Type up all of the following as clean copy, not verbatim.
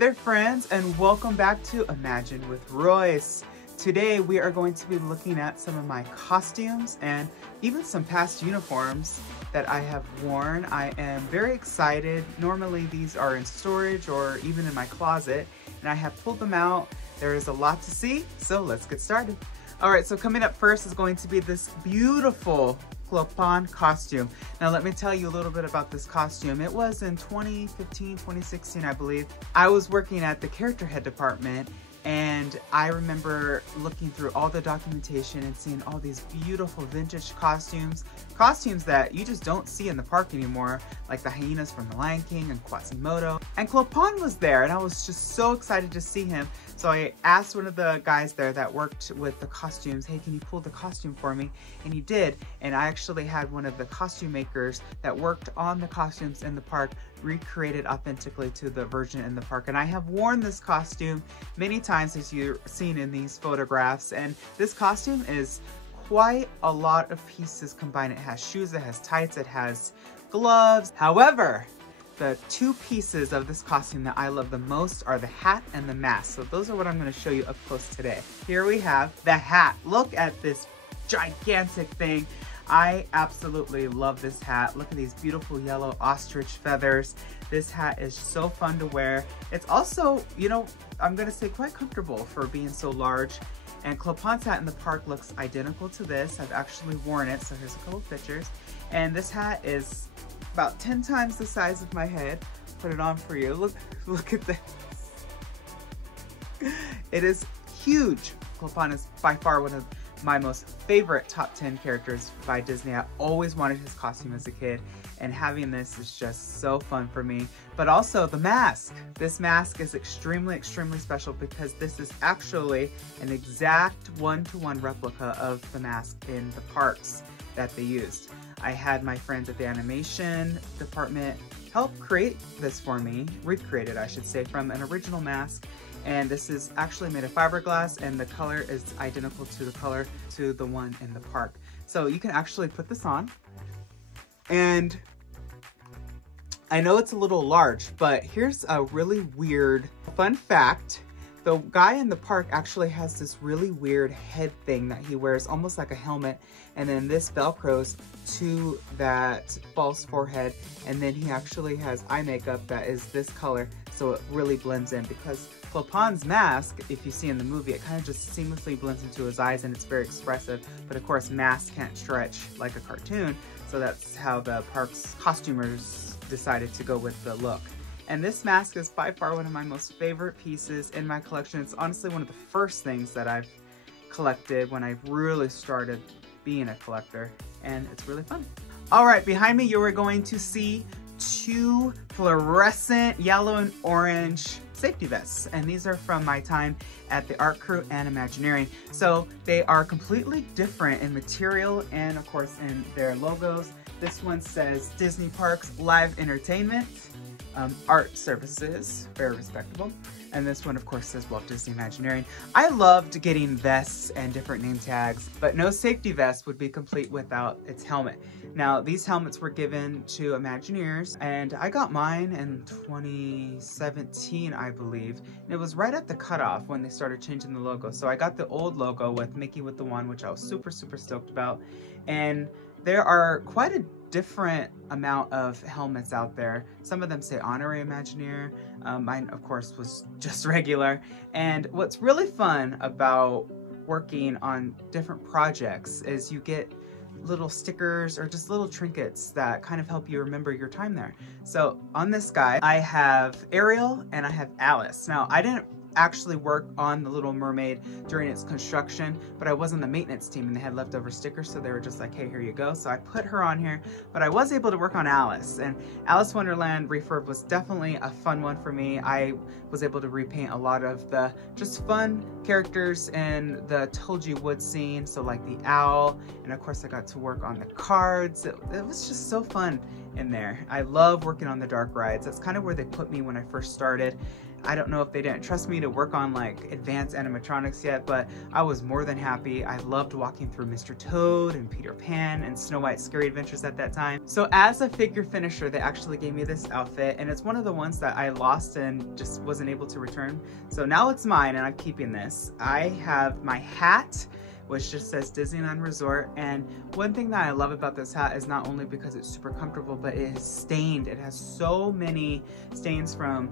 Hey there friends, and welcome back to Imagine with Royce. Today we are going to be looking at some of my costumes and even some past uniforms that I have worn. I am very excited. Normally these are in storage or even in my closet, and I have pulled them out. There is a lot to see, so let's get started. Alright, so coming up first is going to be this beautiful Poppins costume. Now let me tell you a little bit about this costume. It was in 2015, 2016, I believe. I was working at the character head department, and I remember looking through all the documentation and seeing all these beautiful vintage costumes that you just don't see in the park anymore, like the hyenas from The Lion King and Quasimodo. And Poppins was there, and I was just so excited to see him. So I asked one of the guys there that worked with the costumes, hey, can you pull the costume for me? And he did, and I actually had one of the costume makers that worked on the costumes in the park recreated authentically to the version in the park. And I have worn this costume many times, as you've seen in these photographs, and this costume is quite a lot of pieces combined. It has shoes, it has tights, it has gloves. However, the two pieces of this costume that I love the most are the hat and the mask. So those are what I'm going to show you up close today. Here we have the hat. Look at this gigantic thing. I absolutely love this hat. Look at these beautiful yellow ostrich feathers. This hat is so fun to wear. It's also, you know, I'm gonna say quite comfortable for being so large. And Poppins' hat in the park looks identical to this. I've actually worn it, so here's a couple pictures. And this hat is about 10 times the size of my head. Put it on for you. Look at this. It is huge. Poppins is by far one of my most favorite top 10 characters by Disney. I always wanted his costume as a kid, and having this is just so fun for me. But also the mask. This mask is extremely, extremely special because this is actually an exact one-to-one replica of the mask in the parks that they used. I had my friends at the animation department help create this for me, recreate it I should say, from an original mask. And this is actually made of fiberglass, and the color is identical to the color to the one in the park. So you can actually put this on, and I know it's a little large, but here's a really weird fun fact. The guy in the park actually has this really weird head thing that he wears, almost like a helmet, and then this velcros to that false forehead, and then he actually has eye makeup that is this color, so it really blends in, because Poppins' mask, if you see in the movie, it kind of just seamlessly blends into his eyes and it's very expressive, but of course masks can't stretch like a cartoon, so that's how the park's costumers decided to go with the look. And this mask is by far one of my most favorite pieces in my collection. It's honestly one of the first things that I've collected when I really started being a collector, and it's really fun. All right, behind me you are going to see two fluorescent yellow and orange safety vests, and these are from my time at the art crew and Imagineering. So they are completely different in material and of course in their logos. This one says Disney Parks Live Entertainment, Art Services, very respectable. And this one, of course, says Walt Disney Imagineering. I loved getting vests and different name tags, but no safety vest would be complete without its helmet. Now, these helmets were given to Imagineers, and I got mine in 2017, I believe. And it was right at the cutoff when they started changing the logo. So I got the old logo with Mickey with the one, which I was super, super stoked about. And there are quite a different amount of helmets out there. Some of them say Honorary Imagineer. Mine, of course, was just regular. And what's really fun about working on different projects is you get little stickers or just little trinkets that kind of help you remember your time there. So on this guy, I have Ariel and I have Alice. Now, I didn't actually work on the Little Mermaid during its construction, but I was on the maintenance team and they had leftover stickers, so they were just like, hey, here you go. So I put her on here, but I was able to work on Alice, and Alice Wonderland refurb was definitely a fun one for me. I was able to repaint a lot of the just fun characters in the Told You Would scene, so like the owl, and of course I got to work on the cards. It was just so fun in there. I love working on the dark rides. That's kind of where they put me when I first started. I don't know if they didn't trust me to work on like advanced animatronics yet, but I was more than happy. I loved walking through Mr. Toad and Peter Pan and Snow White's Scary Adventures at that time. So as a figure finisher, they actually gave me this outfit, and it's one of the ones that I lost and just wasn't able to return. So now it's mine and I'm keeping this. I have my hat, which just says Disneyland Resort. And one thing that I love about this hat is not only because it's super comfortable, but it is stained. It has so many stains from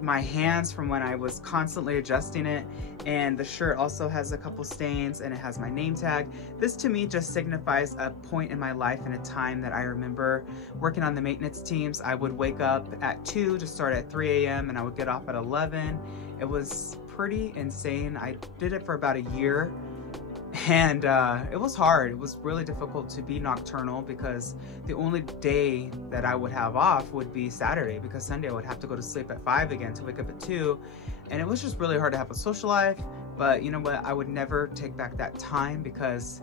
my hands from when I was constantly adjusting it. And the shirt also has a couple stains, and it has my name tag. This to me just signifies a point in my life and a time that I remember working on the maintenance teams. I would wake up at 2 to start at 3 a.m. and I would get off at 11. It was pretty insane. I did it for about a year. And it was hard. It was really difficult to be nocturnal because the only day that I would have off would be Saturday, because Sunday I would have to go to sleep at 5 again to wake up at 2. And it was just really hard to have a social life. But you know what? I would never take back that time, because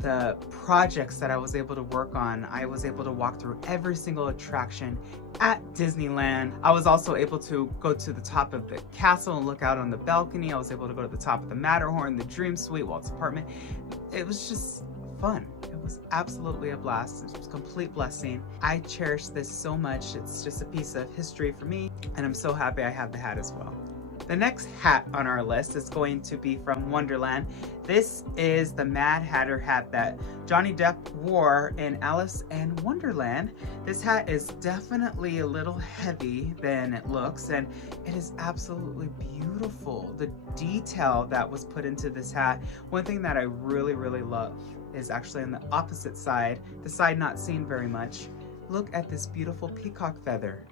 the projects that I was able to work on, I was able to walk through every single attraction at Disneyland. I was also able to go to the top of the castle and look out on the balcony. I was able to go to the top of the Matterhorn, the Dream Suite, Walt's apartment. It was just fun. It was absolutely a blast. It was a complete blessing. I cherish this so much. It's just a piece of history for me, and I'm so happy I have the hat as well. The next hat on our list is going to be from Wonderland. This is the Mad Hatter hat that Johnny Depp wore in Alice in Wonderland. This hat is definitely a little heavy than it looks, and it is absolutely beautiful. The detail that was put into this hat, one thing that I really, really love is actually on the opposite side, the side not seen very much. Look at this beautiful peacock feather.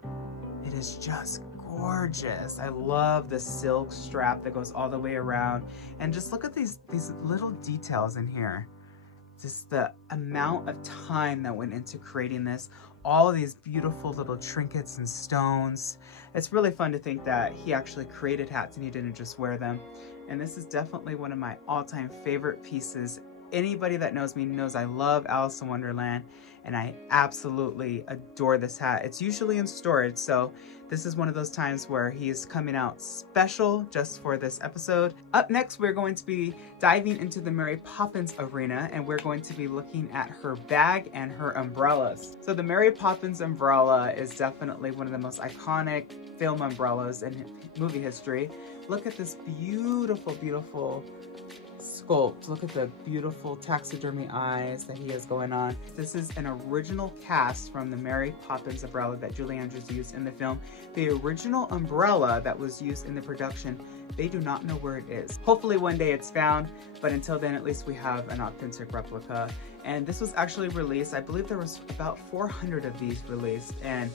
It is just gorgeous. I love the silk strap that goes all the way around, and just look at these little details in here. Just the amount of time that went into creating this, all of these beautiful little trinkets and stones. It's really fun to think that he actually created hats and he didn't just wear them. And this is definitely one of my all-time favorite pieces. Anybody that knows me knows I love Alice in Wonderland, and I absolutely adore this hat. It's usually in storage, so this is one of those times where he is coming out special just for this episode. Up next, we're going to be diving into the Mary Poppins arena, and we're going to be looking at her bag and her umbrellas. So the Mary Poppins umbrella is definitely one of the most iconic film umbrellas in movie history. Look at this beautiful, beautiful sculpt. Look at the beautiful taxidermy eyes that he has going on. This is an original cast from the Mary Poppins umbrella that Julie Andrews used in the film. The original umbrella that was used in the production, they do not know where it is. Hopefully one day it's found, but until then at least we have an authentic replica. And this was actually released, I believe there was about 400 of these released, and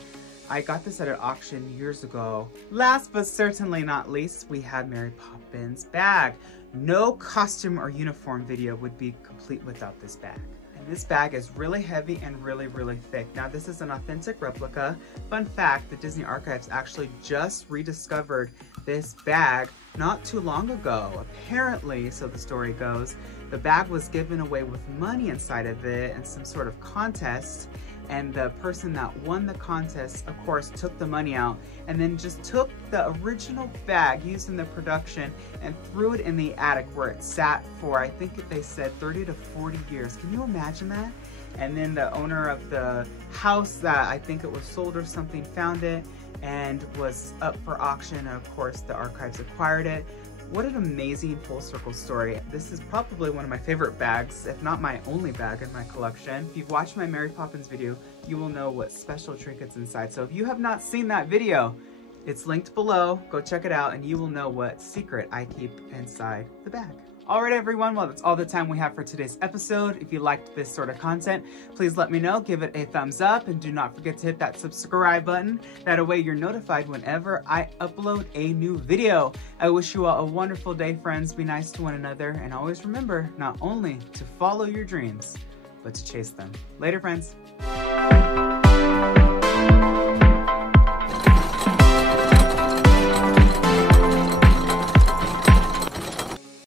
I got this at an auction years ago. Last but certainly not least, we have Mary Poppins bag. No costume or uniform video would be complete without this bag. And this bag is really heavy and really, really thick. Now this is an authentic replica. Fun fact, the Disney Archives actually just rediscovered this bag not too long ago. Apparently, so the story goes, the bag was given away with money inside of it in some sort of contest. And the person that won the contest, of course, took the money out and then just took the original bag used in the production and threw it in the attic where it sat for, I think they said 30 to 40 years. Can you imagine that? And then the owner of the house that I think it was sold or something found it and was up for auction. And of course, the archives acquired it. What an amazing full circle story. This is probably one of my favorite bags, if not my only bag in my collection. If you've watched my Mary Poppins video, you will know what special trinkets inside. So if you have not seen that video, it's linked below. Go check it out and you will know what secret I keep inside the bag. Alright everyone, well that's all the time we have for today's episode. If you liked this sort of content, please let me know, give it a thumbs up, and do not forget to hit that subscribe button. That way you're notified whenever I upload a new video. I wish you all a wonderful day, friends. Be nice to one another, and always remember not only to follow your dreams, but to chase them. Later, friends.